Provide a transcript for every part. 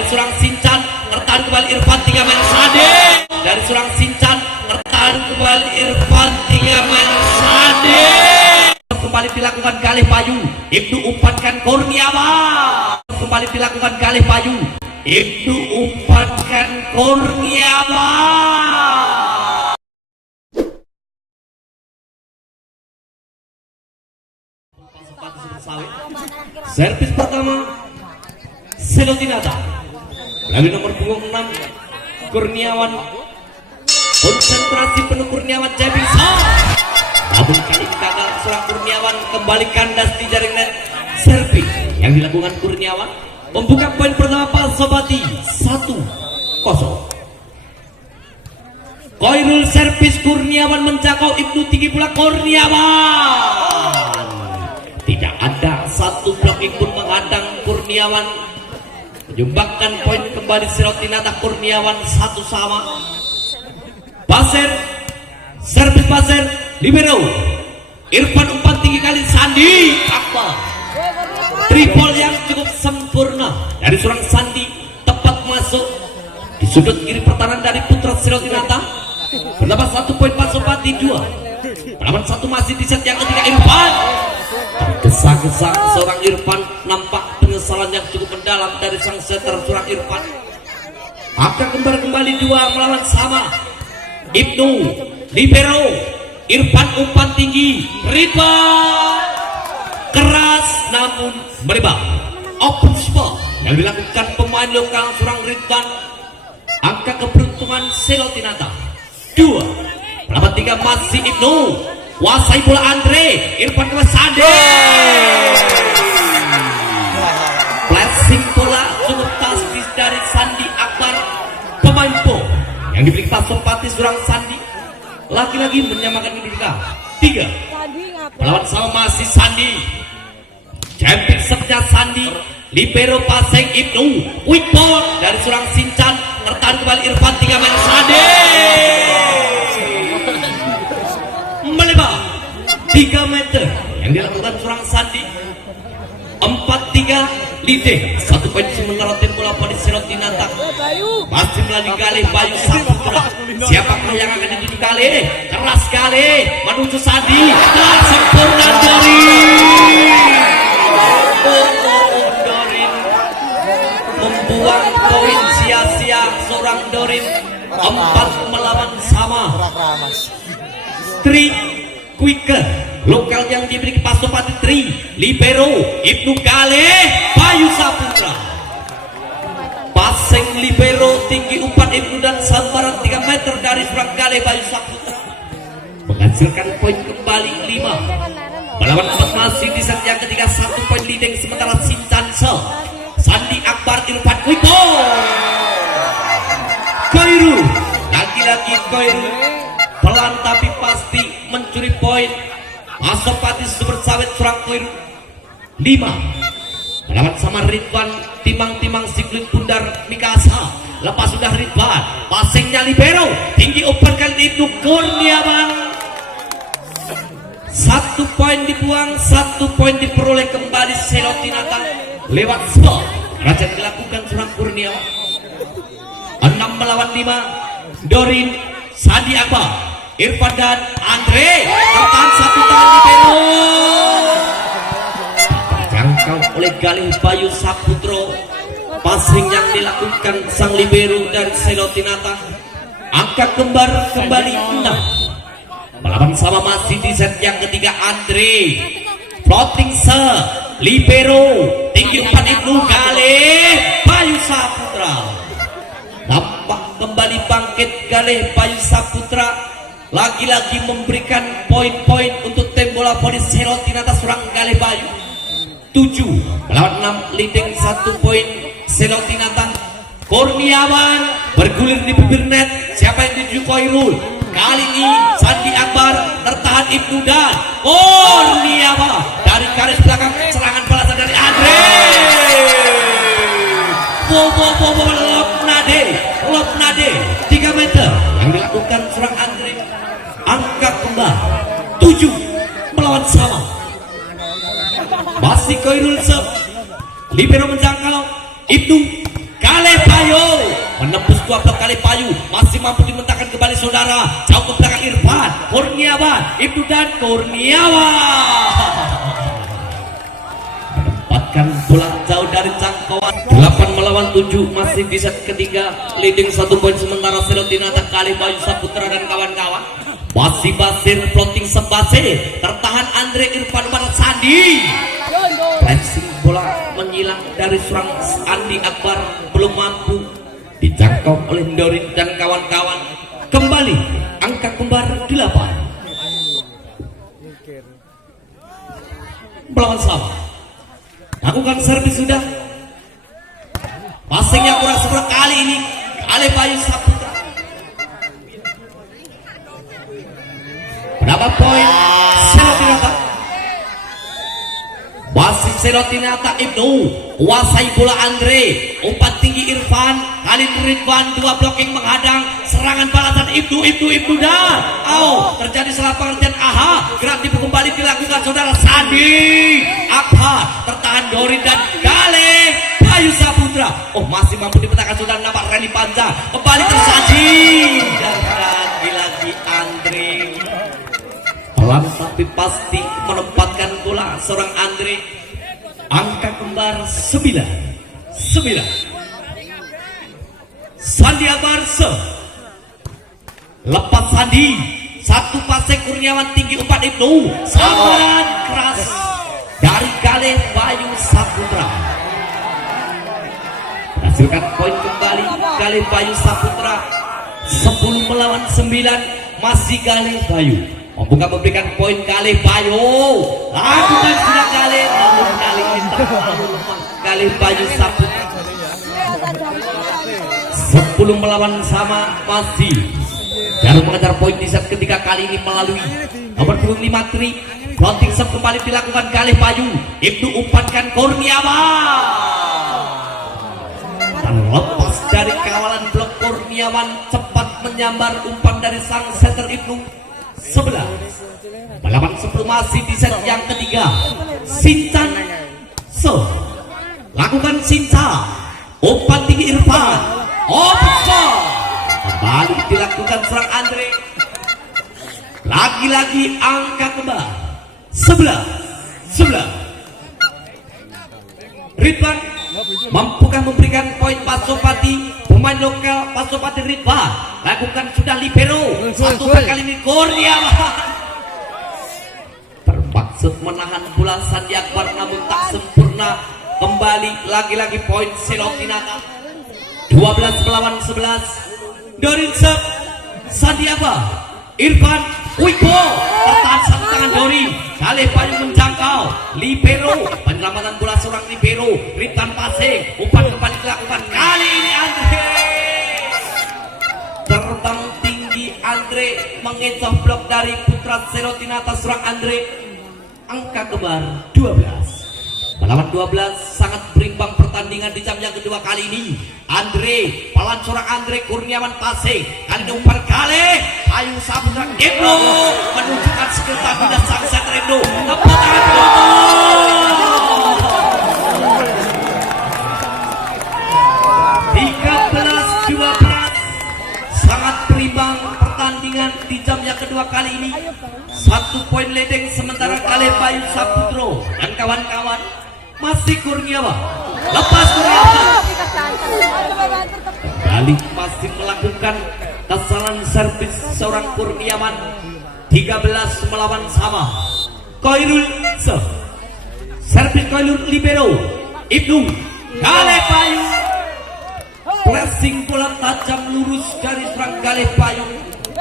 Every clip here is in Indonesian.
dari Surang Sincan, tertahan kembali Irfan 3 meter Sade. Dari Surang Sincan, tertahan kembali Irfan 3 meter Sade. Kembali dilakukan Galih Bayu, Ibnu umpankan Kurniawan. Kembali dilakukan Galih Bayu, Ibnu umpankan Kurniawan. Servis pertama Selotinata, lagi nomor punggung 6 Kurniawan, konsentrasi penuh Kurniawan bisa, namun kali ini gagal seorang Kurniawan, kembali kandas di jaring net. Servis yang dilakukan Kurniawan membuka poin pertama Pasopati 1-0. Koirul servis Kurniawan menjangkau Ibnu tinggi pula Kurniawan. Tidak ada satu blocking pun menghadang Kurniawan. Menyumbangkan poin kembali Selotinata. Kurniawan 1 sama. Pasir, servis pasir, libero. Irfan umpan tinggi kali Sandi Akbar. Triple yang cukup sempurna dari seorang Sandi, tepat masuk di sudut kiri pertahanan dari putra Selotinata. Bertambah 1 poin Pasopati 2. Perlawan 1 masih di set yang ketiga. Irfan tergesa-gesa seorang Irfan, nampak penyesalan yang cukup mendalam dari sang setter seorang Irfan. Akan kembali 2 melawan sama. Ibnu libero, Irfan umpan tinggi, Ridwan keras namun melebar. Open spot yang dilakukan pemain lokal seorang Ridwan. Angka keberuntungan Selotinata 2. Perlawan 3 masih Ibnu, kuasai bola Andre, Irfan ke Sade. Flashing bola cukup tasbih dari Sandi Akbar, pemain Po yang diberi Pasopati seorang Sandi. Lagi-lagi menyamakan kedudukan 3. Melawan sama masih Sandi. Jempik serja Sandi, libero paseng Ibnu, quick ball dari seorang Sincan, tertahan kembali Irfan 3 meter Sade. Melebar 3 meter yang dilakukan seorang Sandi. 4-3 leading 1 poin sementara tim bola pada Selotinata. Masih melalui Galih Bayu Saputra. Siapakah yang akan dituju Galih? Keras Galih menuju Sandi, keras sempurna Dorin membuang poin sia-sia seorang Dorin. 4 melawan sama. Tri quicker lokal yang diberi Pasopati. Tri libero Ibnu Galih Bayu Saputra. Paseng libero tinggi umpan Ibnu dan sambaran 3 meter dari seorang Galih Bayu Saputra menghasilkan poin kembali 5 melawan 4 masih di set yang ketiga. 1 poin leading sementara Sincan Sandi Akbar Irfan Wibo. Koirul lagi-lagi Koirul pelan tapi pasti mencuri poin. Pasopati super sawit seorang Koirul 5 melawan sama Ridwan, timang-timang siklut bundar Mikasa. Lepas sudah Ridwan, pasingnya libero tinggi umpan kali itu Kurniawan. 1 poin dibuang, 1 poin diperoleh kembali Selotinata lewat spot raja dilakukan seorang Kurniawan. 6 melawan 5 Dorin, Sandi Akbar, Irfan dan Andre tertahan 1 tangan libero, terjangkau oleh Galih Bayu Saputro. Passing yang dilakukan sang libero dari Selotinata. Angka kembar kembali 6 melawan sama masih di set yang ketiga. Andre floating libero tinggi umpan Ibnu Galih Bayu Saputra. Nampak kembali bangkit Galih Bayu Saputra, lagi-lagi memberikan poin-poin untuk tim bola voli Selotinata seorang Galih Bayu. 7 melawan 6 leading 1 poin Selotinata. Kurniawan bergulir di bibir net. Siapa yang dituju Koirul? Kali ini Sandi Akbar, tertahan Ibnu dan Kurniawan dari garis belakang. Serangan balasan dari Andre. Lob nade 3 meter yang dilakukan serang Andre. Angka kembali 7 melawan sama. Masih Koirul libero menjangkau Ibnu Galih dua blok kali payu masih mampu dimentahkan kembali saudara. Jauh ke belakang Irfan, Kurniawan, Ibnu dan Kurniawan menempatkan bola jauh dari jangkauan. 8 melawan 7 masih di set ketiga, leading 1 poin sementara Selotinata kali Bayu Saputra dan kawan-kawan. Masih Basir floating sebase, tertahan Andre Irfan Barat Sandi. Flexing bola menyilang dari serang Andi Akbar, belum mampu dijangkau oleh Dorin dan kawan-kawan. Kembali angka kembar 8 melawan sama. Lakukan servis sudah. Passingnya kurang seberapa kali ini oleh Bayu Saputra. Berapa poin Selotinata? Masih Selotinata Ibnu kuasai bola Andre, umpan tinggi Irfan, kali Ridwan, 2 blocking menghadang serangan balasan Ibnu dah. Terjadi salah pengertian. Gerak tipu kembali dilakukan saudara Sandi Akbar, tertahan Dorin dan Gale Bayu Saputra. Masih mampu dipetakan saudara, nampak rally panjang kembali tersaji dan lagi-lagi Andre pelan tapi pasti menempatkan bola seorang Andre. Angka kembar 9. Sandi Akbar lepas Sandi, 1 pase Kurniawan tinggi, umpan Ibnu, sambaran keras dari Gale Bayu Saputra. Hasilkan poin kembali Gale Bayu Saputra. 10 melawan 9 masih Gale Bayu. Membuka memberikan poin Gale Bayu. Lakukan sudah Gale, namun kali ini Gale Bayu Saputra. 10 melawan sama masih Jarum mengejar poin di set ketiga, kali ini melalui nomor punggung 5 Tri. Floating serve kembali dilakukan Gale Bayu. Ibnu umpankan Kurniawan, dan lepas dari kawalan blok Kurniawan cepat menyambar umpan dari sang setter Ibnu. 11 melawan 10 masih di set yang ketiga. Sincan lakukan Sinca, umpan tinggi Irfan, besar kembali dilakukan serang Andre. Lagi-lagi angka kembar 11. Ridwan mampukah memberikan poin Pasopati? Pemain lokal Pasopati Ridwan lakukan sudah libero. 1 kali ini Kurniawan termaksud menahan bola Sandi Akbar namun tak sempurna. Kembali lagi-lagi poin Selotinata. 12 melawan 11. Dorin serve, Sandi Akbar, Irfan, Wiko tertahan satu tangan Dorin. Gale Bayu menjangkau libero, penyelamatan bola seorang libero. Ridwan passing, umpan kembali dilakukan. Kali ini Andre terbang tinggi. Andre mengecoh blok dari putra Selotinata seorang Andre. Angka kembar 12 melawan 12. Sangat berimbang pertandingan di jam yang kedua kali ini. Andre pelan seorang Andre, Kurniawan passing, kali ini umpan Gale Bayu Saputra. Ibnu menunjukkan skill dan sang setter Ibnu. Tepuk tangan penonton. 13-12 sangat berimbang pertandingan di jam yang kedua kali ini. 1 poin leading sementara Gale Bayu Saputra dan kawan-kawan. Masih Kurniawan, lepas Kurniawan kembali masih melakukan kesalahan servis seorang Kurniawan. 13 melawan sama. Koirul servis Koirul libero. Ibnu, Gale Bayu pressing bola tajam lurus dari serang Gale Bayu.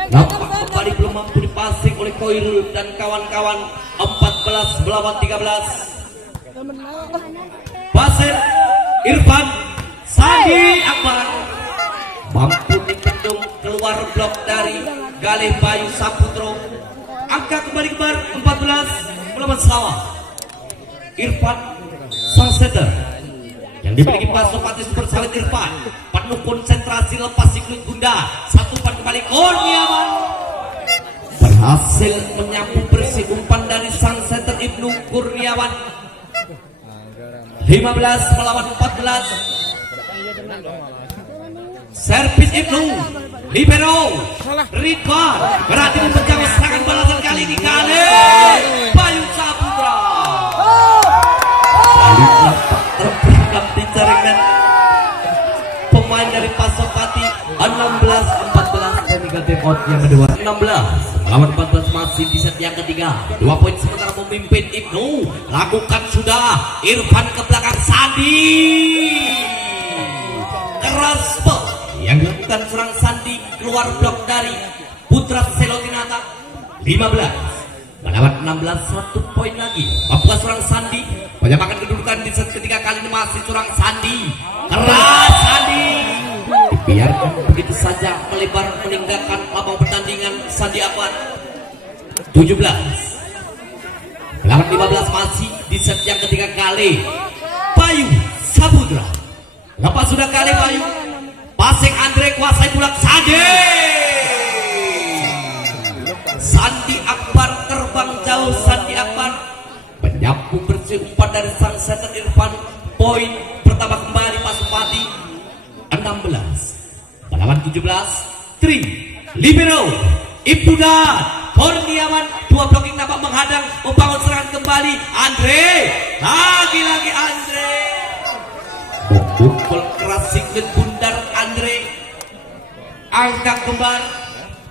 Nampak kembali belum mampu dipasing oleh Koirul dan kawan-kawan. 14 melawan 13. Basir, Irfan, Sandi Akbar mampu dibendung keluar blok dari Gale Bayu Saputra. Angka kembali kembar 14 melawan sama. Irfan sang setter yang dimiliki Pasopati Super Sawit. Irfan penuh konsentrasi, lepas siklut bunda. 1 umpan kembali Kurniawan berhasil menyapu bersih umpan dari sang setter Ibnu Kurniawan. 15 melawan 14. Servis Ibnu, libero, Ridwan berarti menjaga serangan balasan kali ini kali Bayu Saputra. Kali nampak terperangkap di jaringan pemain dari Pasopati 16-14 dan tiga out yang kedua 16 melawan 14 masih di set yang ketiga 2 poin sementara memimpin Ibnu. Lakukan sudah Irfan ke belakang Sandi keras yang dilakukan serang Sandi keluar blok dari Putra Selotinata 15 melawan 16 1 poin lagi Papua serang Sandi menyamakan kedudukan di set ketiga kali ini masih serang Sandi keras Sandi dibiarkan begitu saja melebar meninggalkan lapang pertandingan. Sandi Akbar 17 melawan 15 masih di set yang ketiga kali Bayu Saputra lepas sudah kali Bayu passing Andre kuasai bulak Sandi Akbar terbang jauh. Sandi Akbar menyapu bersih umpan dari sang setter Irfan. Poin pertama kembali Pasupati 16 melawan 17 3 libero Ibnu dan Kurniawan. Dua blocking nampak menghadang membangun serangan kembali Andre lagi-lagi Andre memukul keras siklet bundar Andre. Angka kembar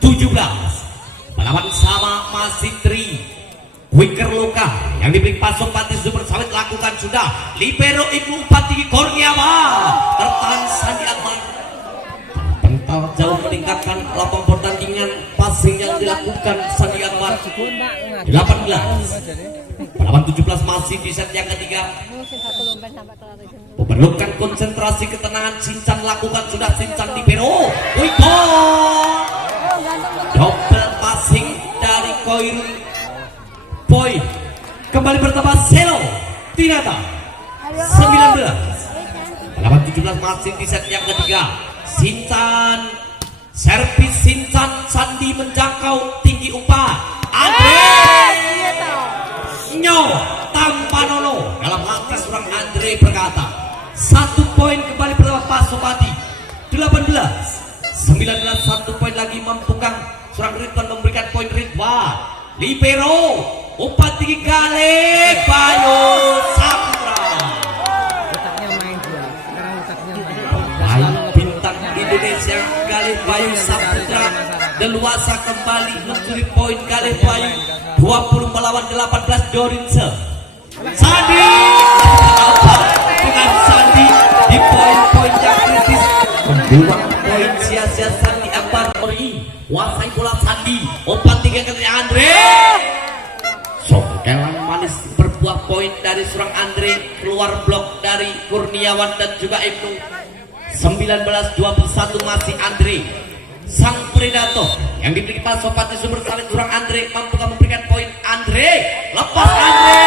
17 melawan sama masih 3 wicker luka yang diberi Pasopati Super Sawit lakukan sudah libero Ibnu umpan tinggi Kurniawan tertahan Sandi Akbar pental jauh meningkatkan lapang pertandingan. Passing yang dilakukan Sandi Akbar 18 melawan 17 masih di set yang ketiga. Memerlukan konsentrasi ketenangan. Sincan lakukan sudah Sincan libero Wiko double passing dari Koirul. Poin kembali bertambah Selo Tinata 19 melawan 17 masih di set yang ketiga. Sincan servis Sincan Sandi menjangkau tinggi umpan Andre Nyo tanpa nono dalam hati seorang Andre berkata 1 poin kembali bertambah Pasopati 18 19 1 poin lagi mampukah seorang Ridwan memberikan poin Ridwan libero umpan tinggi kali Bayu Saputra. Bayu bintang Indonesia kali Bayu Saputra leluasa kembali mencuri poin kali Bayu 20 melawan 18 Dorinse. Sandi dengan Sandi di poin-poin yang kritis membuang poin sia-sia. Sandi Akbar kuasai bola Sandi umpan tinggi kali Andre Sokelan manis berbuah poin dari seorang Andre keluar blok dari Kurniawan dan juga Ibnu. 19-21 masih Andre sang predator yang diberi Pasopati Sumber Sawit. Seorang Andre mampukah memberikan poin Andre lepas Andre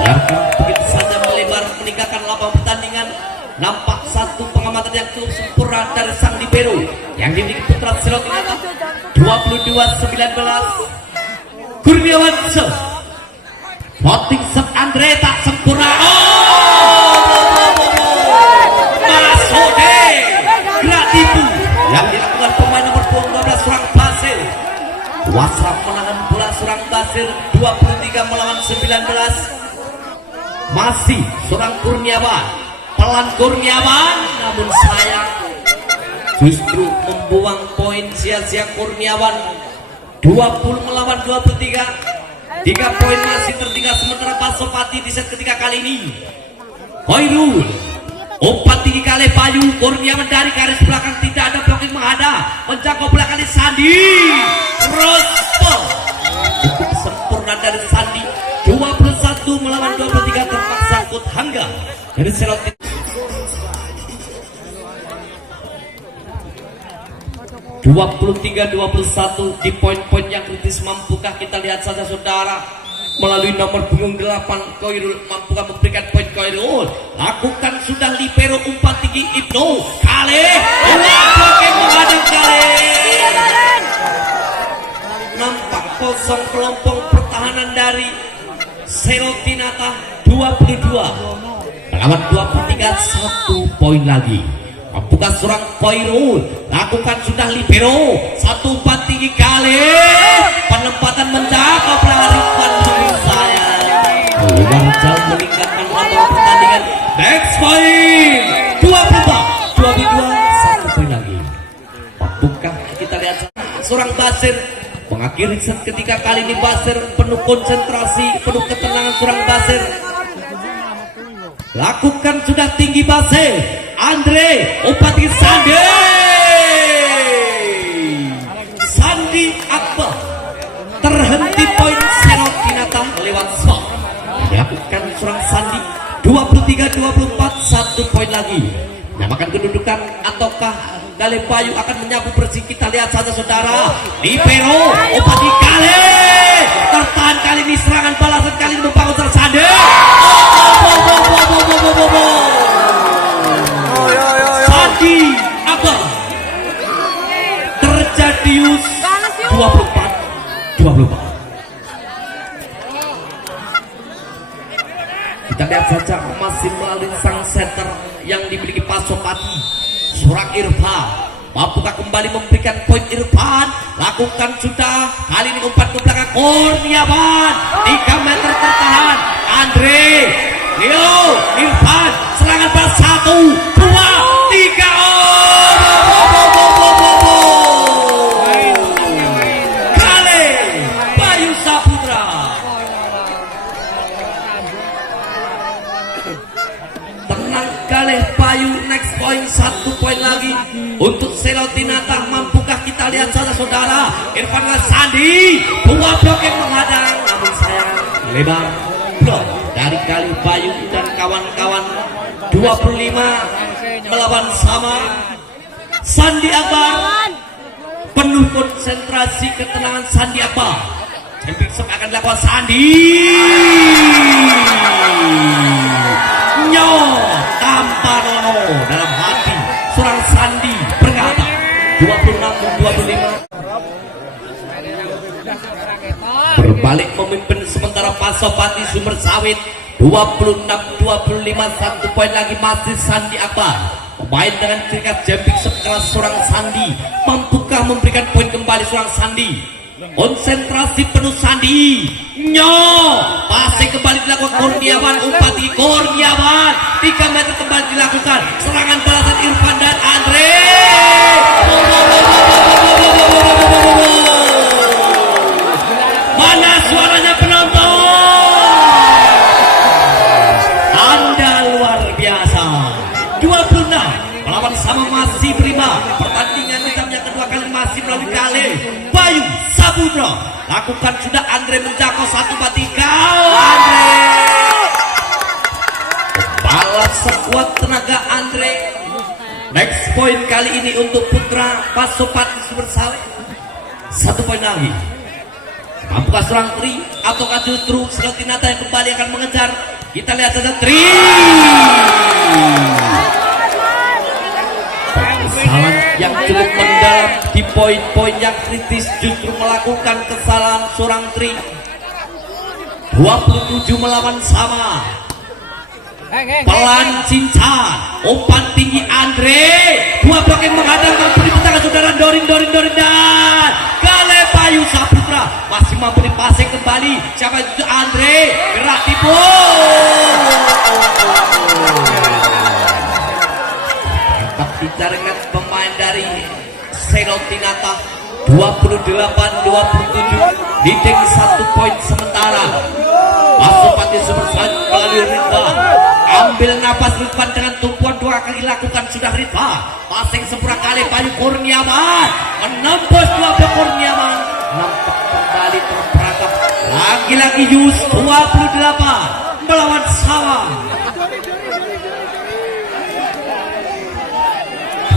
biarkan begitu saja melebar meninggalkan lapang pertandingan. Nampak satu pengamatan yang cukup sempurna dari sang libero yang dimiliki Putra Selotinata 22-19. Kurniawan voting set Andre tak sempurna. Masode gerak tipu yang dilakukan pemain nomor 12 seorang Basir. Kuasa menahan bola seorang Basir 23 melawan 19. Masih seorang Kurniawan, pelan Kurniawan namun sayang justru membuang poin sia-sia. Kurniawan 20 melawan 23. 3 poin masih tertinggal sementara Pasopati di set ketiga kali ini. Koirul umpan tinggi kali Bayu. Kurniawan dari garis belakang tidak ada blocking menghadang menjangkau belakang Sandi terus cukup sempurna dari Sandi. 21 melawan 23 terpaksa Kut Hangga dari Selotin. 23-21 di poin-poin yang kritis. Mampukah kita lihat saja saudara melalui nomor punggung 8 Koirul mampukah memberikan poin Koirul. Lakukan sudah libero umpan tinggi Ibnu kali blocking menghadang kali. Nampak kosong kelompok pertahanan dari Selotinata 22 melawan 23. 1 poin lagi Membuka seorang Koirul, lakukan sudah libero, 1-4 tinggi kali, penempatan menjaga pelari Rifan saya. Luar jauh meningkatkan lambang pertandingan. Next point 24, 1 poin lagi. Bukan kita lihat seorang Basir mengakhiri set ketika kali ini. Basir penuh konsentrasi, penuh ketenangan seorang Basir. Lakukan sudah tinggi Basir. Andre Opati Sandi Akbar terhenti poin Senot Kinata lewat spot. Dilakukan seorang Sandi 23-24, 1 poin lagi. Namakan kedudukan ataukah Gale Payu akan menyapu bersih? Kita lihat saja saudara. Libero Opati Gale tertahan kali ini, serangan balasan kali ini membangun tersande. Sandi apa terjadi 24. Kita lihat saja masih melalui sang center yang dimiliki Pasopati Surak Irfan. Mampukah kembali memberikan poin Irfan? Lakukan sudah, kali ini umpan ke belakang Kurniawan, 3 meter tertahan Andre Leo Irfan, serangan balas 1, 2, 3. Kale Bayu Saputra. Tenang Kale Bayu, next point 1 poin lagi untuk Selotinata. Mampukah kita lihat saja saudara. Irfan Sandi, 2 blok yang menghadang, namun sayang lebar blok dari Kale Bayu dan kawan-kawan. 25 melawan sama. Sandi Akbar penuh konsentrasi, ketenangan Sandi Akbar. Jumping shot akan dilakukan Sandi. Nyo tanpa nono dalam hati seorang Sandi berkata 26-25. Berbalik memimpin sementara Pasopati Sumber Sawit 26-25, 1 poin lagi masih Sandi Akbar. Pemain dengan ciri khas jumping shot keras seorang Sandi. Mampukah memberikan poin kembali seorang Sandi? Konsentrasi penuh Sandi. Nyo pasing kembali dilakukan Kurniawan, umpan tinggi Kurniawan, 3 meter kembali dilakukan, serangan balasan Irfan dan Andre. Mana suaranya penonton? Anda luar biasa. 26 melawan sama masih berima. Pertandingan hitam yang kedua kali masih melalui Kale Bayu Saputra. Lakukan sudah Andre menjangkau 1-3. Andre balas sekuat tenaga Andre. Next point kali ini untuk putra Pasopati Sumber Sawit, 1 poin lagi. Mampukah seorang Tri ataukah justru Selotinata yang kembali akan mengejar? Kita lihat saja Tri. Kesalahan yang cukup mendalam di poin-poin yang kritis, justru melakukan kesalahan seorang Tri. 27 melawan sama. Pelan Cinca, umpan tinggi Andre, 2 blok yang menghadang, mampu dipecahkan saudara Dorin dan Kale Bayu Saputra masih mampu dipasing kembali. Siapa itu? Andre, gerak tipu. Dijaringkan pemain dari Selotinata 28-27, leading 1 poin sementara. Pasopati Sumber Sawit melalui Ridwan, ambil napas Ridwan dengan tumpuan 2 kali, lakukan sudah Ridwan, passing sempurna Kale Bayu Kurniawan, menembus 2 blok Kurniawan, nampak kembali terperangkap lagi-lagi Yus 28 melawan Sawang.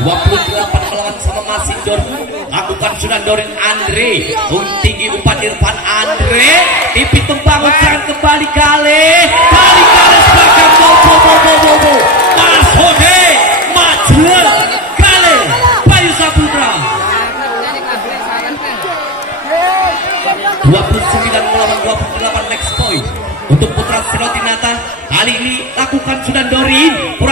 28 melawan sama masih Dorin. Lakukan sudah Dorin Andre, tinggi umpan Irfan Andre, tipi tembang serangan kembali Kale sebagai bobo Masode Majel Kale Bayu Saputra. 29 melawan 28, next point untuk putra Selotinata. Kali ini lakukan sudah Dorin,